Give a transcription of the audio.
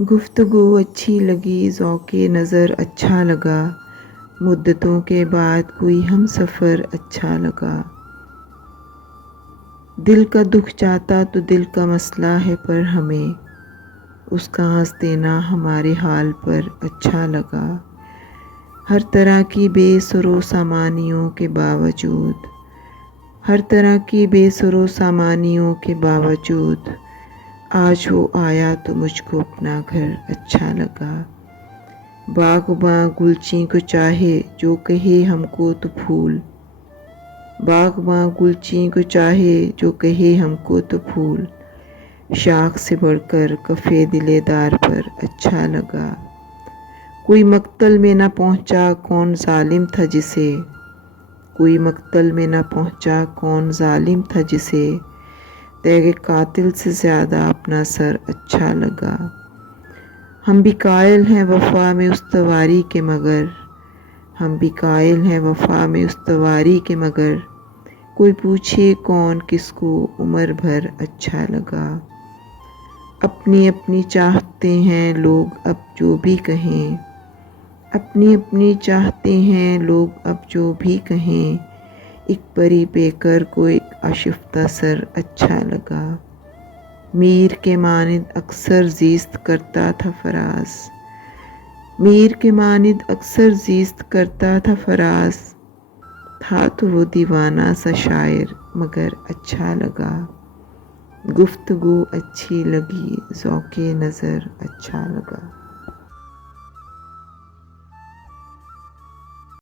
گفتگو اچھی لگی، ذوق نظر اچھا لگا، مدتوں کے بعد کوئی ہم سفر اچھا لگا۔ دل کا دکھ جاتا تو دل کا مسئلہ ہے، پر ہمیں اس کا ہنس دینا ہمارے حال پر اچھا لگا۔ ہر طرح کی بے سر و سامانیوں کے باوجود، ہر طرح کی بے سر و سامانیوں کے باوجود، آج وہ آیا تو مجھ کو اپنا گھر اچھا لگا۔ باغباں گلچین کو چاہے جو کہے ہم کو تو پھول، باغباں گلچین کو چاہے جو کہے ہم کو تو پھول، شاخ سے بڑھ کر کفِ دل دار پر اچھا لگا۔ کوئی مقتل میں نہ پہنچا کون ظالم تھا جسے، کوئی مقتل میں نہ پہنچا کون ظالم تھا جسے، تیغ قاتل سے زیادہ اپنا سر اچھا لگا۔ ہم بھی قائل ہیں وفا میں استواری کے مگر، ہم بھی قائل ہیں وفا میں استواری کے مگر، کوئی پوچھے کون کس کو عمر بھر اچھا لگا۔ اپنی اپنی چاہتے ہیں لوگ اب جو بھی کہیں، اپنی اپنی چاہتے ہیں لوگ اب جو بھی کہیں، ایک پری پیکر کو ایک آشفتہ سر اچھا لگا۔ میر کے مانند اکثر زیست کرتا تھا فراز، میر کے مانند اکثر زیست کرتا تھا فراز، تھا تو وہ دیوانہ سا شاعر مگر اچھا لگا۔ گفتگو اچھی لگی، ذوق نظر اچھا لگا۔